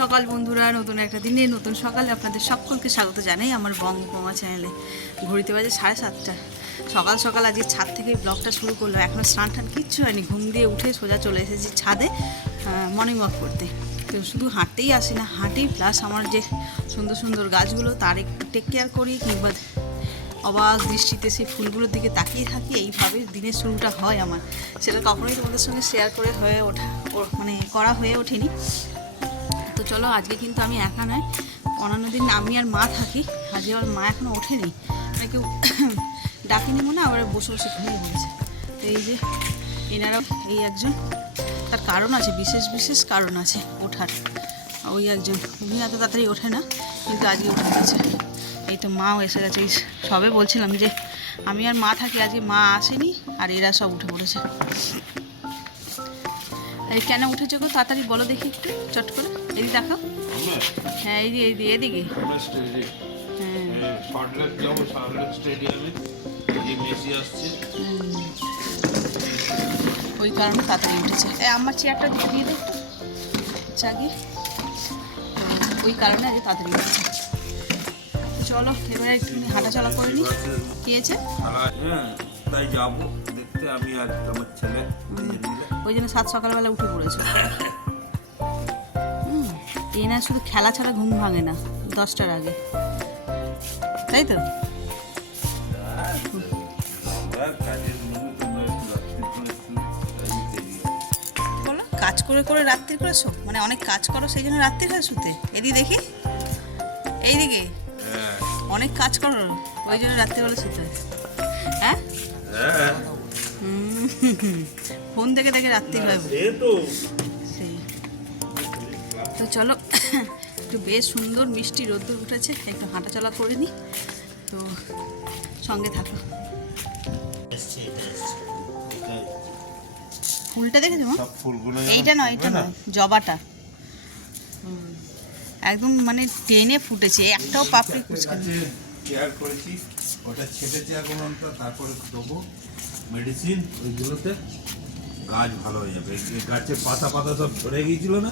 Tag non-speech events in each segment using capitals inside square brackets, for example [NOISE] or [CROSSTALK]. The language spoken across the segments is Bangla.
সকাল বন্ধুরা, নতুন একটা দিনে, নতুন সকালে আপনাদের সকলকে স্বাগত জানাই আমার বঙ্গপমা চ্যানেলে ঘড়িতে বাজে সাড়ে সাতটা। সকাল সকাল আজকে ছাদ থেকে ব্লগটা শুরু করল এখনও স্নান টান কিচ্ছু হয়নি। ঘুম দিয়ে উঠে সোজা চলে এসেছি ছাদে মর্নিং ওয়াক করতে। তো শুধু হাঁটতেই আসি না, হাঁটি প্লাস আমার যে সুন্দর সুন্দর গাছগুলো, তার একটু টেক কেয়ার করি কিংবা অবাক দৃষ্টিতে সেই ফুলগুলোর দিকে তাকিয়ে থাকি। এইভাবে দিনের শুরুটা হয় আমার। সেটা কখনোই তোমাদের সঙ্গে শেয়ার করে হয়ে ওঠা মানে করা হয়ে ওঠেনি। চলো, আজকে কিন্তু আমি একা নয়। অন্যান্য দিন আমি আর মা থাকি। আজকে আমার মা এখনও ওঠেনি। কেউ [COUGHS] ডাকিনি মনে, আবার বসে বসে ঘুমিয়ে পড়েছে তো এই যে এনারা এই একজন। তার কারণ আছে, বিশেষ বিশেষ কারণ আছে ওঠার। ওই একজন। উনি এত তাড়াতাড়ি ওঠে না, কিন্তু আজকে উঠে গেছে। এই তো মাও এসে গেছে। এই সবে বলছিলাম যে আমি আর মা থাকি, আজকে মা আসেনি, আর এরা সব উঠে পড়েছে। কেন উঠেছে গো? তাড়াতাড়ি বলো দেখি একটু, চট করে। এদিকে হ্যাঁ এই এদিকে। এদিকে স্টেডিয়াম হ্যাঁ যাব স্টেডিয়ামে যে মেসি আসছে। ওই কারণে তাড়াতাড়ি উঠেছে। আমার চেয়ারটা দিকে দিয়ে দেখ চাগি। ওই কারণে আজকে তাড়াতাড়ি উঠেছে। চলো এবারে একটু হাঁটাচলা করে নি। কি হয়েছে? খেলা হ্যাঁ তাই যাব। দেখতে আমি আর আমার ছেলে ওই জন্য সাত সকালবেলা উঠে পড়েছে। না শুধু খেলা ছাড়া ঘুম ভাঙে না দশটার আগে। তাই তো। বলো কাজ করে করে রাত্রি করে শো মানে অনেক কাজ করো সেই জন্য রাত্রি হয় শুতে? এদিকে দেখি। এইদিকে? অনেক কাজ করো ওই জন্য রাত্রি রাত্রিবেলা শুতে হ্যাঁ। হ্যাঁ? ফোন দেখে দেখে রাত্রি হয়। তো চলো একটু বেশ সুন্দর মিষ্টি রোদ্দুর উঠেছে একটু হাঁটাচলা করে নিই তো সঙ্গে থাকো। ফুলটা দেখেছ এইটা নয় এইটা নয় জবাটা। একদম মানে টেনে ফুটেছে একটাও পাপড়ি কুচকে নেই। কেয়ার করেছি ওটা ছেটেছি এখন তারপরে দেবো মেডিসিন ওইগুলোতে গাছ ভালো হয়ে যাবে। গাছের পাতা পাতা সব ঝরে গিয়েছিল না?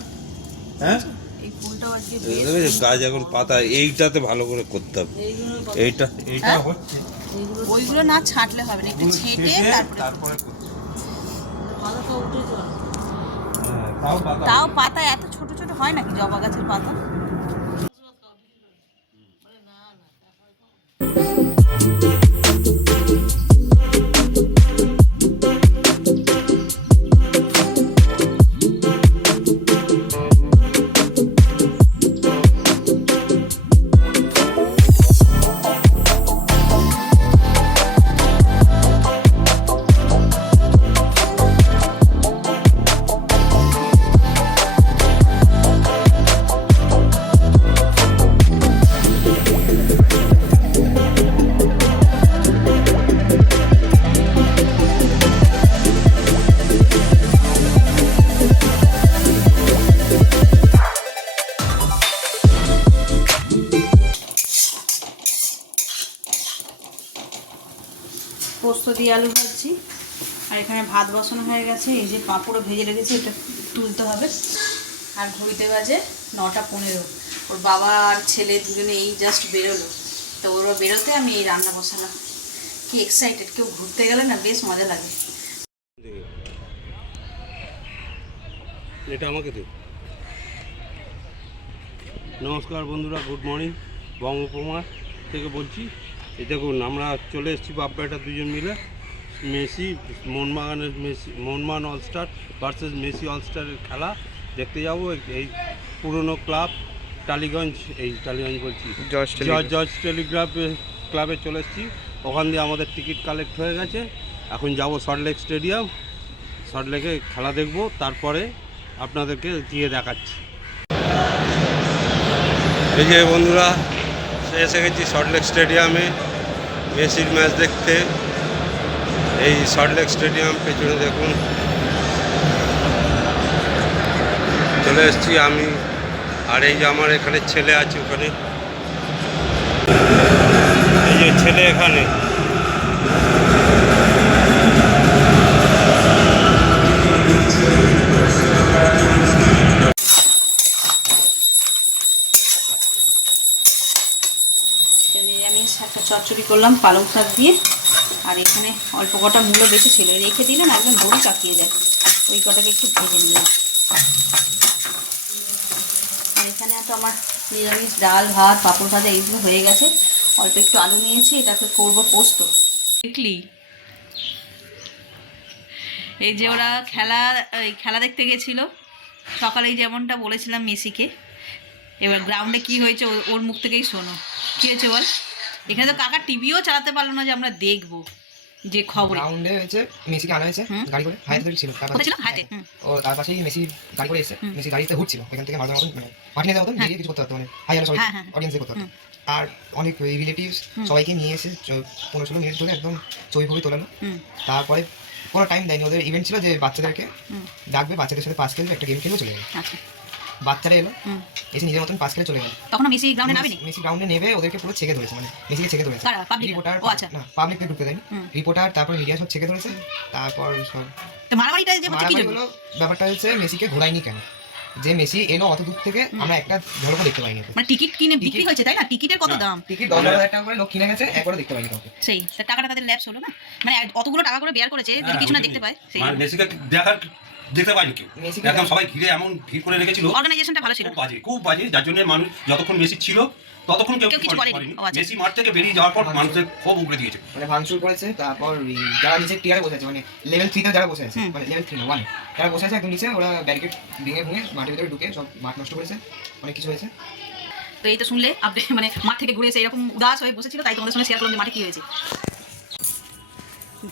হ্যাঁ? গাছ এখন পাতা এইটাতে ভালো করে করতে হবে। এইটা? এইটা হ্যাঁ? হচ্ছে। ওইগুলো না ছাঁটলে হবে না একটু ছেটে তারপরে। হ্যাঁ, তাও তাও পাতা এত ছোট ছোট হয় নাকি জবা গাছের পাতা? দিয়ে আলু ভাজছি। আর এখানে ভাত বসানো হয়ে গেছে। এই যে পাঁপড়ও ভেজে রেখেছি, এটা তুলতে হবে। আর ঘড়িতে বাজে নটা পনেরো। ওর বাবা আর ছেলে দুজনে এই জাস্ট বেরোলো। তো ওরা বেরোতে আমি এই রান্না বসালাম। কি এক্সাইটেড কেউ ঘুরতে গেলে না বেশ মজা লাগে। এটা আমাকে দে। নমস্কার বন্ধুরা গুড মর্নিং বঙ্গোপমা থেকে বলছি। এই দেখুন, আমরা চলে এসেছি বাপ বেটা দুজন মিলে। মেসি মোহনবাগানের Messi Mohun Bagan all star versus Messi অলস্টারের খেলা। দেখতে যাব এই পুরনো ক্লাব টালিগঞ্জ এই টালিগঞ্জ বলছি। জর্জ জর্জ জর্জ টেলিগ্রাফ ক্লাবে চলে এসেছি। ওখান দিয়ে আমাদের টিকিট কালেক্ট হয়ে গেছে। এখন যাব সল্টলেক স্টেডিয়াম সল্টলেকে খেলা দেখব। তারপরে আপনাদেরকে গিয়ে দেখাচ্ছি। এই যে বন্ধুরা এসে গেছি সল্টলেক স্টেডিয়ামে মেসির ম্যাচ দেখতে। এই সল্টলেক স্টেডিয়াম পেছনে দেখুন। চলে এসেছি আমি আর এই যে আমার এখানে ছেলে আছে ওখানে। এই যে ছেলে এখানে। আমি শাকটা চচ্চড়ি করলাম, পালং শাক দিয়ে। আর এখানে অল্প কটা মূলো বেশি ছিল। রেখে দিলে না একদম বড়ি কাকিয়ে যায় ওই কটাকে একটু ভেজে নিলাম। এখানে তো আমার নিরামিষ ডাল, ভাত, পাঁপড় ভাজা, এইগুলো হয়ে গেছে। অল্প একটু আলু নিয়েছি এটাকে করব পোস্ত। দেখলি? এই যে ওরা খেলা খেলা দেখতে গেছিল। সকালে যেমনটা বলেছিলাম মেসিকে। এবার গ্রাউন্ডে কি হয়েছে, ওর মুখ থেকেই শোনো। কি হয়েছে বল? এখানে তো কাকা টিভিও চালাতে পারল না যে আমরা দেখব যে খবরে। রাউন্ডে হয়েছে মেসিকে আনা হয়েছে গাড়ি করে হাইতে ছিল? ছিল হাতে হুম। ও তার পাশেই মেসি গাড়ি করে হুম। মেসি গাড়িতে ঘুরছিল এখান থেকে মাঝে মতন মানে মাটিনে মতন হ্যাঁ। বেরিয়ে কিছু করতে হতো মানে হাই আলো সবাই হ্যাঁ, হ্যাঁ। অডিয়েন্সে করতে আর অনেক রিলেটিভস সবাইকে নিয়ে এসে পনেরো ষোলো মিনিট ধরে একদম ছবি ফবি তোলানো তারপরে কোনো টাইম দেয়নি ওদের ইভেন্ট ছিল যে বাচ্চাদেরকে ডাকবে বাচ্চাদের সাথে পাস খেলবে একটা গেম খেলবে চলে যাবে। আচ্ছা। বাচ্চারা এলো হুম। এসে নিজের মতন পাস খেলে চলে গেল। তখন মেসি গ্রাউন্ডে নামেনি? মেসি গ্রাউন্ডে নেবে ওদেরকে পুরো ছেকে ধরেছে মানে মেসিকে ছেকে ধরেছে? রিপোর্টার ও আচ্ছা। না পাবলিককে ঢুকতে দেয়নি। রিপোর্টার তারপর মিডিয়া সব ছেকে ধরেছে তারপর সব তো মারামারিটা যে হচ্ছে কি জন্য হলো ব্যাপারটা হচ্ছে মেসিকে ঘোরায়নি কেন? যে মেসি এলো অত দূর থেকে আমরা একটা ঝলকও দেখতে পাইনি মানে টিকিট কিনে বিক্রি হয়েছে তাই না? টিকিটের কত দাম? টিকিট দশ হাজার টাকা করে লোক কিনে গেছে একবারও দেখতে পাইনি কাউকে। সেই টাকাটা তাদের ল্যাপস হলো না? মানে অতগুলো টাকা করে বেয়ার করেছে যদি কিছু না দেখতে পায় সেই মানে মেসিকে দেখার দেখতে পাইনি কেউ। একদম সবাই ঘিরে এমন ভিড় করে রেখেছিল। অর্গানাইজেশনটা ভালো ছিল। খুব বাজে খুব বাজে। যার জন্য মানুষ যতক্ষণ মেসি ছিল ততক্ষণ কেউ কিছু করেনি। ও আচ্ছা। মেসি মাঠ থেকে বেরিয়ে যাওয়ার পর মানুষের খুব উগড়ে দিয়েছে। মানে ভাঙচুর করেছে তারপর যারা নিচে টিয়ারে বসে আছে মানে লেভেল থ্রিতে যারা বসে আছে মানে লেভেল থ্রি না ওয়ানে যারা বসে আছে একদম নিচে ওরা ব্যারিকেড ভেঙে ভেঙে মাঠের ভিতরে ঢুকে সব মাঠ নষ্ট করেছে। অনেক কিছু হয়েছে। তো এই তো শুনলে আপনি [LAUGHS] মানে মাঠ থেকে ঘুরে এসে এরকম উদাস হয়ে বসেছিল তাই তোমাদের সঙ্গে শেয়ার করলাম যে মাঠে কী হয়েছে।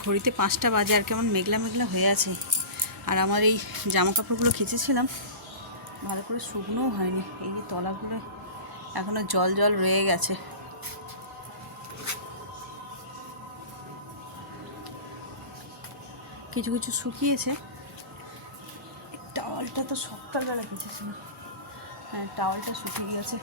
ঘড়িতে পাঁচটা বাজে আর কেমন মেঘলা মেঘলা হয়ে আছে। আর আমার এই জামা কাপড়গুলো খিচেছিলাম, ভালো করে শুকনোও হয়নি, এই যে তলাগুলো এখনও জল জল রয়ে গেছে। কিছু কিছু শুকিয়েছে। টাওয়ালটা তো সকালবেলা খিচেছিলাম। হ্যাঁ টাওয়ালটা শুকিয়ে গেছে।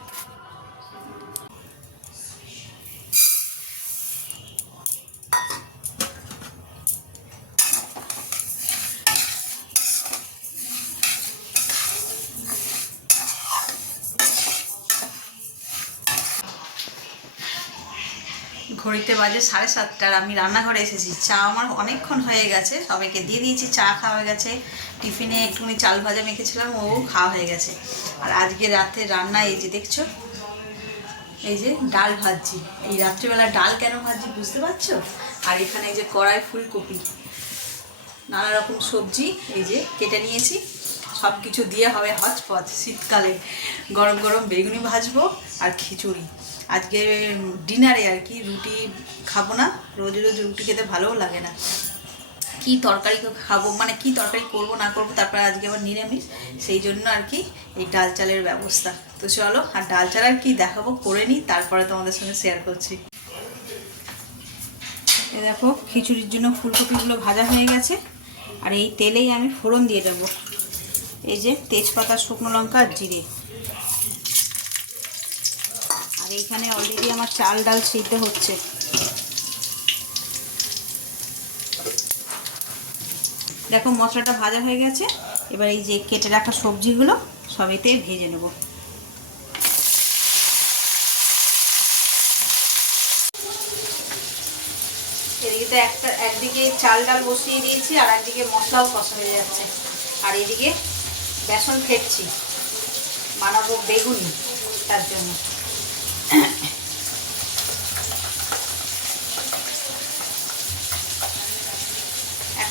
ঘড়িতে বাজে সাড়ে সাতটার আমি রান্নাঘরে এসেছি। চা আমার অনেকক্ষণ হয়ে গেছে, সবাইকে দিয়ে দিয়েছি, চা খাওয়া গেছে। টিফিনে একটুখানি চাল ভাজা মেখেছিলাম, ও খাওয়া হয়ে গেছে। আর আজকে রাতে রান্না এই যে দেখছ? এই যে ডাল ভাজছি। এই রাত্রিবেলা ডাল কেন ভাজছি বুঝতে পারছ? আর এখানে এই যে কড়াই ফুলকপি। নানা রকম সবজি এই যে কেটে নিয়েছি। সব কিছু দিয়ে হবে হচপচ শীতকালে। গরম গরম বেগুনি ভাজবো আর খিচুড়ি। আজকে ডিনারে আর কি, রুটি খাব না। রোজ রোজ রুটি খেতে ভালোও লাগে না। কি তরকারি খাব মানে কি তরকারি করব, না করব, তারপরে আজকে আবার নিরামিষ। সেই জন্য আর কি এই ডাল চালের ব্যবস্থা। তো চলো, আর ডাল চাল আর কি দেখাবো, করে নিই, তারপরে তোমাদের সঙ্গে শেয়ার করছি। এ দেখো, খিচুড়ির জন্য ফুলকপিগুলো ভাজা হয়ে গেছে। আর এই তেলেই আমি ফোড়ন দিয়ে দেবো। এই যে তেজপাতা, শুকনো লঙ্কা আর জিরে। আর এইখানে অলরেডি আমার চাল ডাল সিদ্ধ হচ্ছে। দেখো মশলাটা ভাজা হয়ে গেছে। এবার এই যে কেটে রাখা সবজিগুলো সব এতে ভেজে নেব। এদিকে একটা একদিকে চাল ডাল বসিয়ে দিয়েছি আর একদিকে মশলাও কষা হয়ে যাচ্ছে। আর এদিকে বেসন ফেটছি। বানাবো বেগুনি তার জন্য।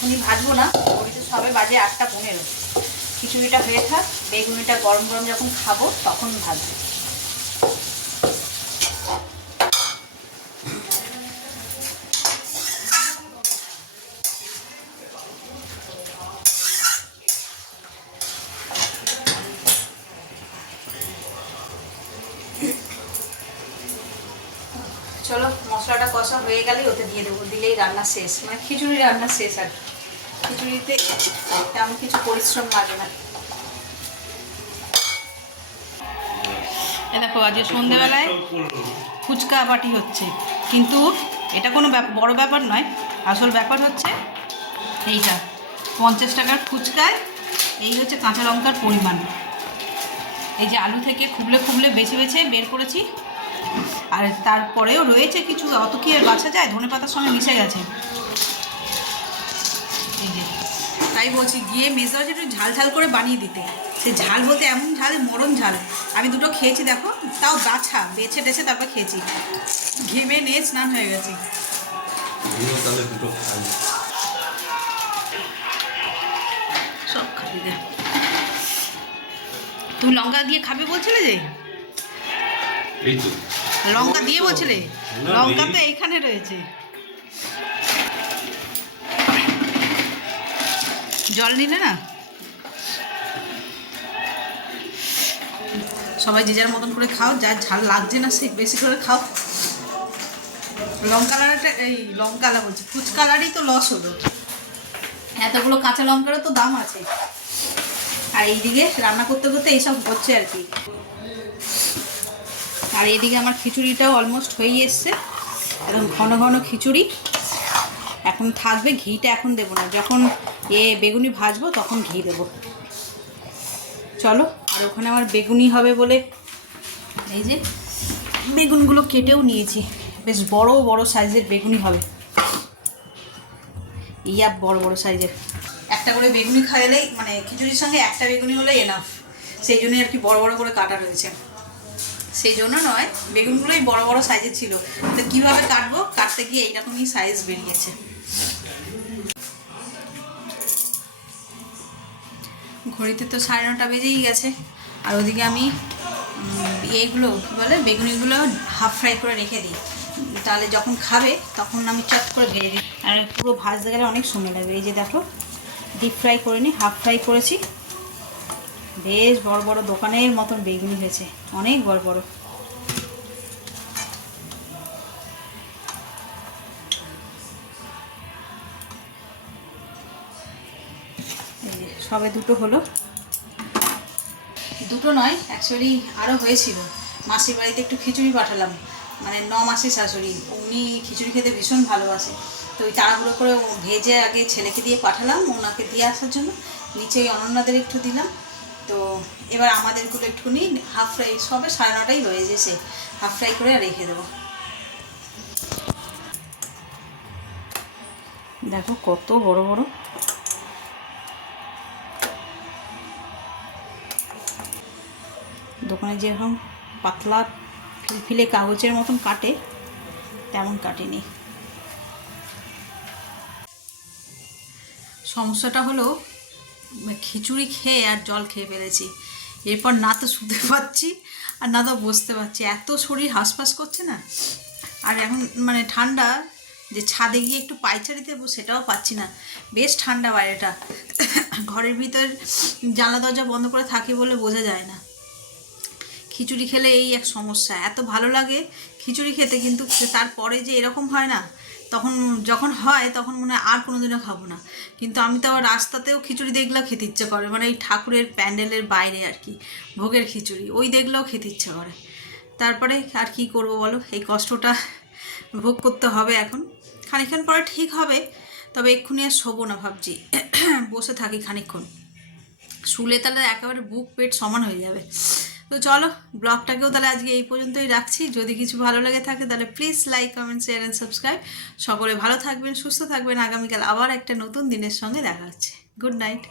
এখনই ভাজবো না ঘড়িতে সবে বাজে আটটা পনেরো। খিচুড়িটা হয়ে থাক, বেগুনিটা গরম গরম যখন খাব তখন ভাজবো। চলো, মশলাটা কষা হয়ে গেলেই ওতে দিয়ে দেবো, দিলেই রান্না শেষ। মানে খিচুড়ি রান্না শেষ আর কি। খিচুড়িতে তেমন কিছু পরিশ্রম লাগে না। দেখো, আজকে সন্ধেবেলায় ফুচকা বাটি হচ্ছে। কিন্তু এটা কোনো বড় ব্যাপার নয়। আসল ব্যাপার হচ্ছে এইটা। পঞ্চাশ টাকার ফুচকায় এই হচ্ছে কাঁচা লঙ্কার পরিমাণ। এই যে আলু থেকে খুবলে খুবলে বেছে বেছে বের করেছি। আর তারপরেও রয়েছে কিছু, অত কি আর বাছা যায়? ধনে পাতার সঙ্গে মিশে গেছে। তাই বলছি গিয়ে মেজদা একটু ঝাল ঝাল করে বানিয়ে দিতে। সে ঝাল বলতে এমন ঝাল মরণ ঝাল। আমি দুটো খেয়েছি দেখো তাও বাছা বেছে টেছে তারপর খেয়েছি। ঘেমে নিয়ে স্নান হয়ে গেছে। সব খাবি তুমি লঙ্কা দিয়ে খাবে বলছিলে যে? লঙ্কা দিয়ে বলছিলে? লঙ্কা তো এইখানে রয়েছে। জল নিলে না? সবাই যে যার মতন করে খাও, যার ঝাল লাগছে না সে বেশি করে খাও। লঙ্কালারটা এই লঙ্কালা বলছি ফুচকালারই তো লস হলো। এতগুলো কাঁচা লঙ্কারও তো দাম আছে। আর এইদিকে রান্না করতে করতে এইসব হচ্ছে আর কি। আর এদিকে আমার খিচুড়িটাও অলমোস্ট হয়ে এসছে। একদম ঘন ঘন খিচুড়ি। এখন থাকবে, ঘিটা এখন দেবো না। যখন এ বেগুনি ভাজবো তখন ঘি দেবো। চলো, আর ওখানে আমার বেগুনি হবে বলে এই যে বেগুনগুলো কেটেও নিয়েছি। বেশ বড় বড় সাইজের বেগুনি হবে। ইয়া, বড় বড় সাইজের। একটা করে বেগুনি খাইলেই মানে খিচুড়ির সঙ্গে একটা বেগুনি হলেই এনাফ সেই জন্যই আর কি বড় বড় করে কাটা রয়েছে। সেই জন্য নয়, বেগুনগুলোই বড় বড় সাইজের ছিল। তো কীভাবে কাটবো? কাটতে গিয়ে এইরকমই সাইজ বেরিয়েছে। ঘড়িতে তো সাড়ে নটা বেজেই গেছে। আর ওদিকে আমি এইগুলো, কী বলে, বেগুনিগুলো হাফ ফ্রাই করে রেখে দিই। তাহলে যখন খাবে, তখন আমি চট করে ভেজে দিই আর পুরো ভাজতে গেলে অনেক সময় লাগবে এই যে দেখো ডিপ ফ্রাই করে নিই হাফ ফ্রাই করেছি। বেশ বড় বড় দোকানের মতন বেগুনি হয়েছে। অনেক বড় বড়। সবে দুটো হলো। দুটো নয় অ্যাকচুয়ালি আরও হয়েছিল। মাসির বাড়িতে একটু খিচুড়ি পাঠালাম। মানে ন মাসের শাশুড়ি, উনি খিচুড়ি খেতে ভীষণ ভালোবাসে। তো ওই তাড়াহুড়ো করে ভেজে আগে ছেলেকে দিয়ে পাঠালাম, ওনাকে দিয়ে আসার জন্য। নিচে ওই অনন্যাদের একটু দিলাম। তো এবার আমাদেরগুলো একটুখানি হাফ ফ্রাই সবে সাড়ে নটাই হয়ে যেছে হাফ ফ্রাই করে রেখে দেবো। দেখো কত বড় বড় দোকানে যেরকম পাতলা ফিলে কাগজের মতন কাটে, তেমন কাটেনি। সমস্যাটা হলো খিচুড়ি খেয়ে আর জল খেয়ে ফেলেছি। এরপর না তো শুতে পারছি আর না তো বসতে পারছি এত শরীর হাঁসফাঁস করছে না। আর এখন মানে ঠান্ডা, যে ছাদে গিয়ে একটু পায়চারি দেবো সেটাও পাচ্ছি না। বেশ ঠান্ডা বাইরেটা। ঘরের ভিতর জানলা দরজা বন্ধ করে থাকি বলে বোঝা যায় না। খিচুড়ি খেলে এই এক সমস্যা। এত ভালো লাগে খিচুড়ি খেতে কিন্তু তারপরে যে এরকম হয় না, তখন যখন হয় তখন মনে হয় আর কোনোদিনও খাব না। কিন্তু আমি তো আবার রাস্তাতেও খিচুড়ি দেখলেও খেতে ইচ্ছে করে মানে এই ঠাকুরের প্যান্ডেলের বাইরে আর কি, ভোগের খিচুড়ি, ওই দেখলেও খেতে ইচ্ছে করে। তারপরে আর কি করব বলো? এই কষ্টটা ভোগ করতে হবে এখন। খানিকক্ষণ পরে ঠিক হবে, তবে এক্ষুনি আর শোবো না ভাবছি। বসে থাকি খানিকক্ষণ। শুলে তাহলে একেবারে বুক পেট সমান হয়ে যাবে। তো চলো, ব্লগটাকেও তাহলে আজকে এই পর্যন্তই রাখছি। যদি কিছু ভালো লাগে থাকে তাহলে please like comment share and subscribe সকলে ভালো থাকবেন, সুস্থ থাকবেন। আগামীকাল আবার একটা নতুন দিনের সঙ্গে দেখা হচ্ছে। Good night